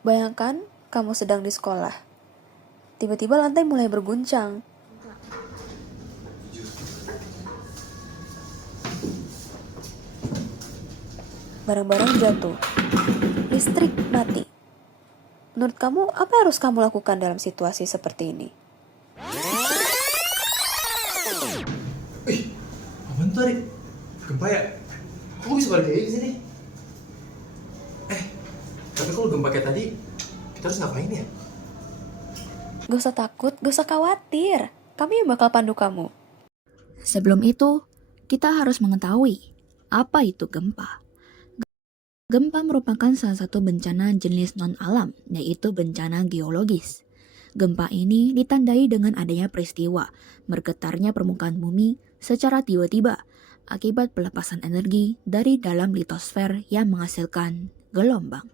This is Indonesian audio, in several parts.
Bayangkan kamu sedang di sekolah. Tiba-tiba lantai mulai berguncang. Barang-barang jatuh. Listrik mati. Menurut kamu, apa yang harus kamu lakukan dalam situasi seperti ini? Apaan tuh, Arik? Gempa ya? Kok bisa balik lagi ke sini? Tapi kalau gempa kayak tadi, kita harus ngapain ya? Gak usah takut, gak usah khawatir. Kami yang bakal pandu kamu. Sebelum itu, kita harus mengetahui apa itu gempa. Gempa merupakan salah satu bencana jenis non-alam, yaitu bencana geologis. Gempa ini ditandai dengan adanya peristiwa bergetarnya permukaan bumi secara tiba-tiba akibat pelepasan energi dari dalam litosfer yang menghasilkan gelombang.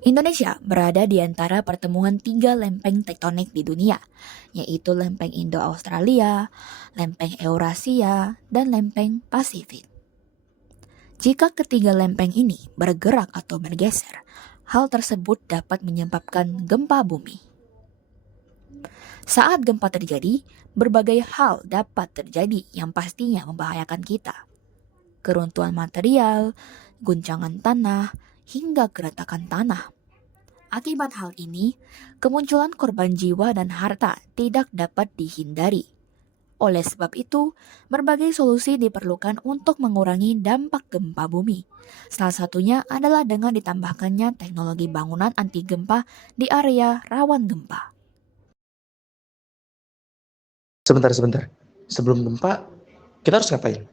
Indonesia berada di antara pertemuan 3 lempeng tektonik di dunia, yaitu lempeng Indo-Australia, lempeng Eurasia, dan lempeng Pasifik. Jika ketiga lempeng ini bergerak atau bergeser, hal tersebut dapat menyebabkan gempa bumi. Saat gempa terjadi, berbagai hal dapat terjadi yang pastinya membahayakan kita. Keruntuhan material, guncangan tanah, hingga geretakan tanah. Akibat hal ini, kemunculan korban jiwa dan harta tidak dapat dihindari. Oleh sebab itu, berbagai solusi diperlukan untuk mengurangi dampak gempa bumi. Salah satunya adalah dengan ditambahkannya teknologi bangunan anti gempa di area rawan gempa. Sebentar. Sebelum gempa, kita harus ngapain?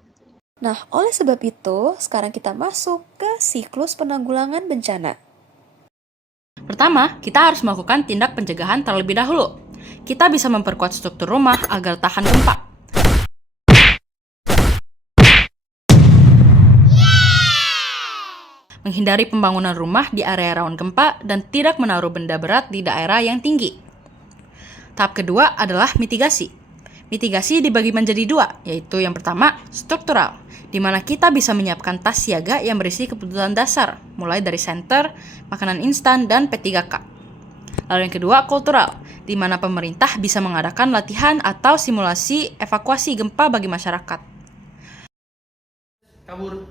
Nah, oleh sebab itu, sekarang kita masuk ke siklus penanggulangan bencana. Pertama, kita harus melakukan tindak pencegahan terlebih dahulu. Kita bisa memperkuat struktur rumah agar tahan gempa. Menghindari pembangunan rumah di area rawan gempa dan tidak menaruh benda berat di daerah yang tinggi. Tahap kedua adalah mitigasi. Mitigasi dibagi menjadi 2, yaitu yang pertama, struktural, di mana kita bisa menyiapkan tas siaga yang berisi kebutuhan dasar, mulai dari senter, makanan instan, dan P3K. Lalu yang kedua, kultural, di mana pemerintah bisa mengadakan latihan atau simulasi evakuasi gempa bagi masyarakat. Kabur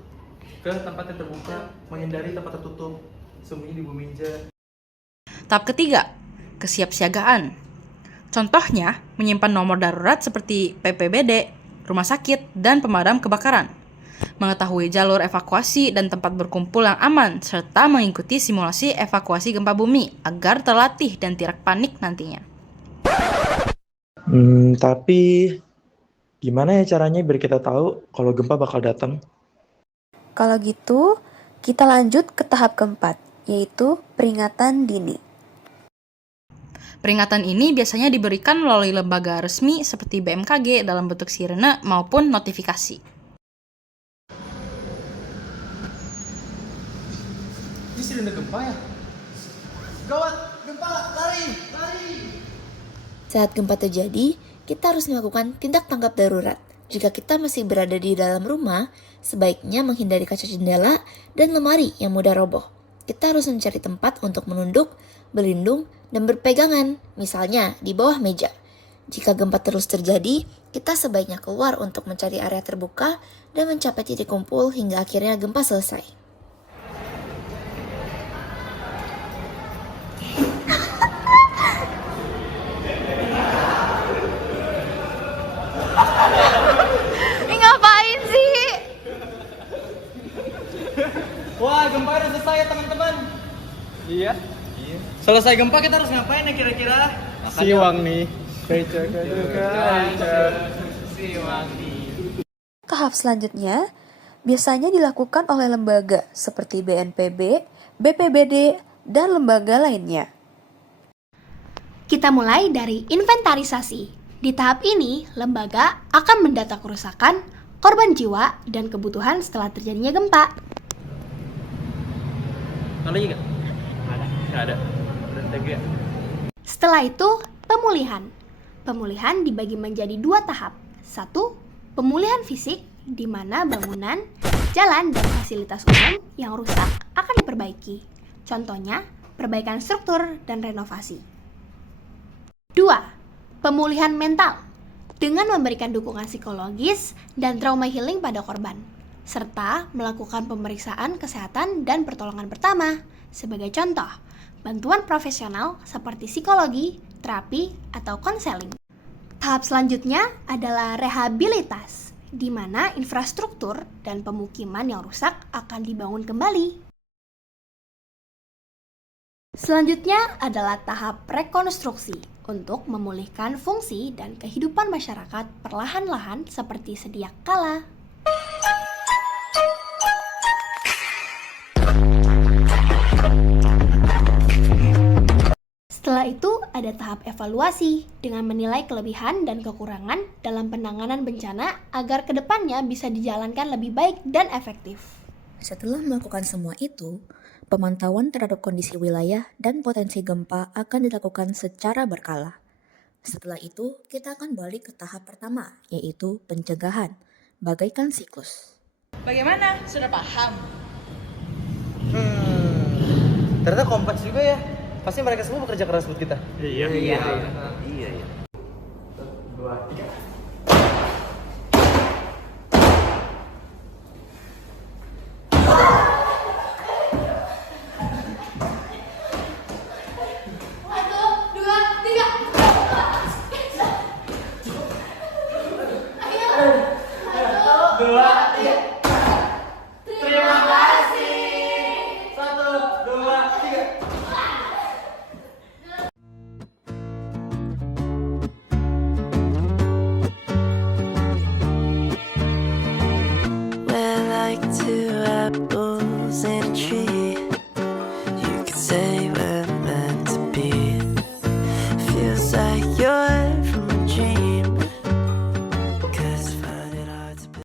ke tempat yang terbuka, menghindari tempat tertutup, sembunyi di bumi meja. Tahap ketiga, kesiapsiagaan. Contohnya, menyimpan nomor darurat seperti PPBD, rumah sakit, dan pemadam kebakaran. Mengetahui jalur evakuasi dan tempat berkumpul yang aman, serta mengikuti simulasi evakuasi gempa bumi agar terlatih dan tidak panik nantinya. Tapi gimana ya caranya biar kita tahu kalau gempa bakal datang? Kalau gitu, kita lanjut ke tahap keempat, yaitu peringatan dini. Peringatan ini biasanya diberikan melalui lembaga resmi seperti BMKG dalam bentuk sirene maupun notifikasi. Ini sirene gempa ya? Gawat, gempa, lari! Saat gempa terjadi, kita harus melakukan tindak tanggap darurat. Jika kita masih berada di dalam rumah, sebaiknya menghindari kaca jendela dan lemari yang mudah roboh. Kita harus mencari tempat untuk menunduk, berlindung, dan berpegangan, misalnya di bawah meja. Jika gempa terus terjadi, kita sebaiknya keluar untuk mencari area terbuka dan mencapai titik kumpul hingga akhirnya gempa selesai. Ngapain sih? Wah, gempa udah selesai ya teman-teman. Iya. Selesai gempa kita harus ngapain ya kira-kira? Siwang nih. Tahap selanjutnya biasanya dilakukan oleh lembaga seperti BNPB, BPBD, dan lembaga lainnya. Kita mulai dari inventarisasi. Di tahap ini, lembaga akan mendata kerusakan, korban jiwa, dan kebutuhan setelah terjadinya gempa. Ada lagi nggak? Nggak ada. Berhenti ya. Setelah itu, pemulihan. Pemulihan dibagi menjadi 2 tahap. 1. Pemulihan fisik, di mana bangunan, jalan, dan fasilitas umum yang rusak akan diperbaiki. Contohnya, perbaikan struktur dan renovasi. 2. Pemulihan mental dengan memberikan dukungan psikologis dan trauma healing pada korban, serta melakukan pemeriksaan kesehatan dan pertolongan pertama. Sebagai contoh, bantuan profesional seperti psikologi, terapi, atau konseling. Tahap selanjutnya adalah rehabilitas, di mana infrastruktur dan pemukiman yang rusak akan dibangun kembali. Selanjutnya adalah tahap rekonstruksi untuk memulihkan fungsi dan kehidupan masyarakat perlahan-lahan seperti sedia kala. Setelah itu ada tahap evaluasi dengan menilai kelebihan dan kekurangan dalam penanganan bencana agar kedepannya bisa dijalankan lebih baik dan efektif. Setelah melakukan semua itu, pemantauan terhadap kondisi wilayah dan potensi gempa akan dilakukan secara berkala. Setelah itu, kita akan balik ke tahap pertama, yaitu pencegahan, bagaikan siklus. Bagaimana? Sudah paham? Ternyata kompleks juga ya. Pasti mereka semua bekerja keras buat kita. Iya. We're like two apples in a tree. You could say